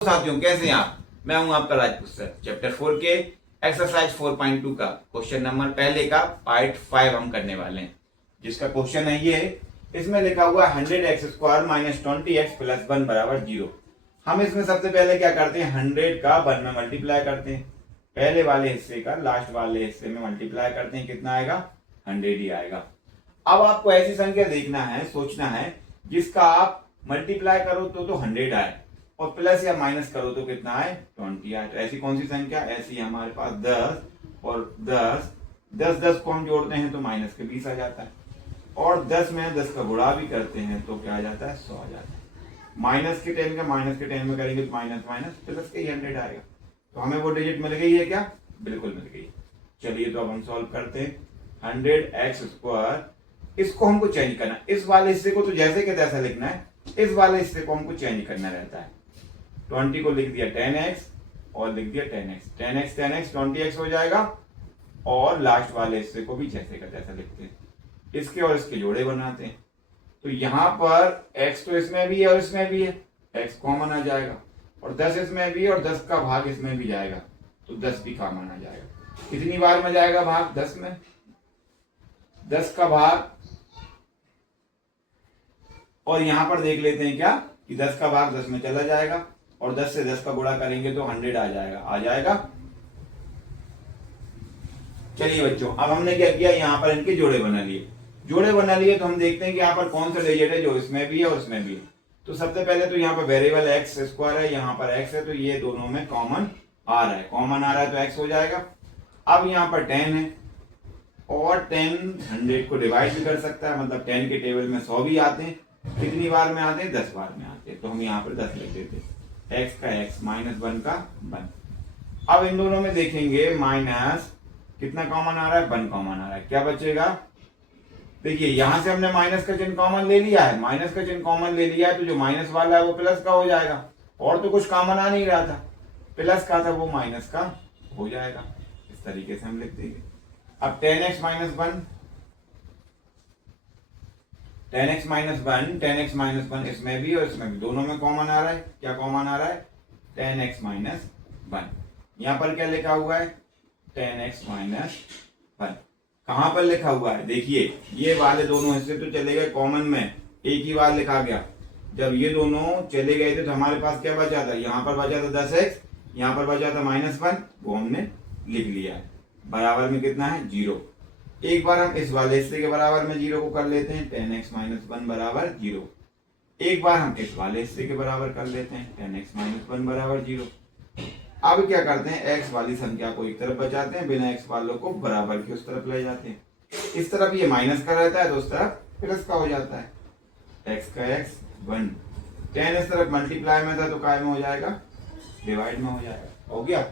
साथियों, कैसे हैं आप? मैं हूं आपका राजपूत सर। चैप्टर 4 के एक्सरसाइज 4.2 का क्वेश्चन नंबर पहले का पार्ट 5 हम करने वाले हैं, जिसका क्वेश्चन है ये। इसमें लिखा हुआ 100x² - 20x + 1 = 0। हम इसमें सबसे पहले क्या करते हैं, 100 का 1 में मल्टीप्लाई करते हैं, पहले वाले हिस्से का लास्ट वाले हिस्से में मल्टीप्लाई करते हैं, कितना आएगा? 100 ही आएगा। अब आपको ऐसी संख्या देखना है, सोचना है जिसका आप मल्टीप्लाई करो तो 100 आए और प्लस या माइनस करो तो कितना आए? 20 आए। तो ऐसी कौन सी संख्या? ऐसी हमारे पास 10 और 10 को हम जोड़ते हैं तो माइनस के 20 आ जाता है, और 10 में 10 का गुणा भी करते हैं तो क्या आ जाता है? 100 आ जाता है। माइनस के 10 का माइनस के 10 में करेंगे तो माइनस माइनस प्लस के 100 आएगा। तो हमें वो डिजिट मिल गई है क्या? बिल्कुल मिल गई। चलिए तो अब हम सॉल्व करते हैं। 100x², इसको हमको चेंज करना, इस वाले हिस्से को तो जैसे के तैसा लिखना है, इस वाले हिस्से को हमको चेंज करना रहता है। 20 को लिख दिया 10x और लिख दिया 10x, 10x 20x हो जाएगा, और लास्ट वाले हिस्से को भी जैसे का तैसा लिखते हैं, इसके और इसके जोड़े बनाते हैं। तो यहां पर x तो इसमें भी है और इसमें भी है, x कॉमन आ जाएगा, और 10 इसमें भी और 10 का भाग इसमें भी जाएगा तो 10 भी कॉमन आ जाएगा। कितनी बार में जाएगा भाग? 10 में। 10 का भाग, और यहां पर देख लेते हैं क्या कि 10 का भाग 10 में चला जाएगा, और 10 से 10 का गुणा करेंगे तो 100 आ जाएगा। आ जाएगा। चलिए बच्चों, अब हमने क्या किया, यहाँ पर इनके जोड़े बना लिए। जोड़े बना लिए तो हम देखते हैं कि यहाँ पर कौन सा डिजिट है जो इसमें भी है और इसमें भी है। तो सबसे पहले तो यहाँ पर वेरिएबल x² है, यहाँ पर x है, तो ये दोनों में कॉमन आ रहा है। कॉमन आ रहा है तो x हो जाएगा। अब यहाँ पर 10 है, और 10 100 को डिवाइड भी कर सकता है, मतलब 10 के टेबल में 100 भी आते हैं। कितनी बार में आते हैं? 10 बार में आते हैं। तो हम यहाँ पर 10 लिख देते हैं। x का x माइनस 1 का 1। अब इन दोनों में देखेंगे माइनस कितना कॉमन आ रहा है? 1 कॉमन आ रहा है। क्या बचेगा? देखिए यहां से हमने माइनस का चिन्ह कॉमन ले लिया है, माइनस का चिन्ह कॉमन ले लिया है, तो जो माइनस वाला है वो प्लस का हो जाएगा, और तो कुछ कॉमन आ नहीं रहा था, प्लस का था वो माइनस का हो जाएगा। इस तरीके से हम लिख देंगे। अब 10x - 1, 10x - 1 इसमें भी और इसमें भी, दोनों में कॉमन आ रहा है। क्या कॉमन आ रहा है? 10x - 1। यहां पर क्या लिखा हुआ है? 10x - 1। कहां पर लिखा हुआ है? देखिए ये वाले दोनों हिस्से तो चले गए कॉमन में, एक ही बार लिखा गया। जब ये दोनों चले गए थे तो हमारे पास क्या बचा था? यहाँ पर बचा था 10x, यहाँ पर बचा था -1, वो हमने लिख लिया है। बराबर में कितना है? 0। एक बार हम इस वाले हिस्से के बराबर में 0 को कर लेते हैं, 10x - 1 बराबर 0। एक बार हम इस वाले हिस्से के बराबर कर लेते हैं, 10x - 1 बराबर 0। अब क्या करते हैं, x वाली संख्या को एक तरफ बचाते हैं, बिना x वालों को बराबर की उस तरफ ले जाते हैं। इस तरफ ये माइनस का रहता है तो उस तरफ प्लस का हो जाता है। x का x 1, 10 इस तरफ मल्टीप्लाई में था तो काय में हो जाएगा? डिवाइड में हो जाएगा। हो गया।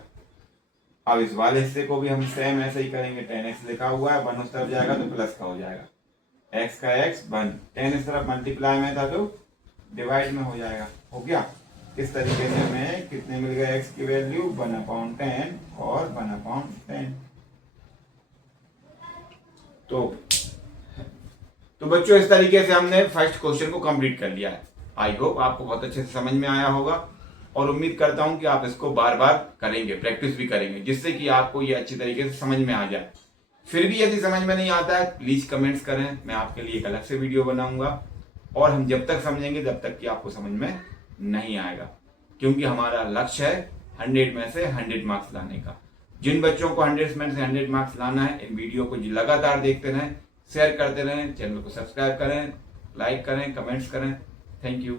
अब इस वाले हिस्से को भी हम सेम ऐसे ही करेंगे, 10x लिखा हुआ है, 1 उस तरफ जाएगा तो प्लस का हो जाएगा। x का x 1, 10 इस तरफ मल्टीप्लाई में था तो डिवाइड में हो जाएगा। हो गया। इस तरीके से हमें कितने मिल गए? x की वैल्यू 1/10 और 1/10। तो बच्चों इस तरीके से हमने फर्स्ट क्वेश्चन को कंप्लीट कर लिया है। आई होप आपको बहुत अच्छे से समझ में आया होगा, और उम्मीद करता हूं कि आप इसको बार बार करेंगे, प्रैक्टिस भी करेंगे, जिससे कि आपको ये अच्छी तरीके से समझ में आ जाए। फिर भी यदि समझ में नहीं आता है प्लीज कमेंट्स करें, मैं आपके लिए एक अलग से वीडियो बनाऊंगा, और हम जब तक समझेंगे तब तक कि आपको समझ में नहीं आएगा, क्योंकि हमारा लक्ष्य है 100 में से 100 मार्क्स लाने का। जिन बच्चों को 100 में से 100 मार्क्स लाना है, इन वीडियो को लगातार देखते रहें, शेयर करते रहें, चैनल को सब्सक्राइब करें, लाइक करें, कमेंट्स करें। Thank you.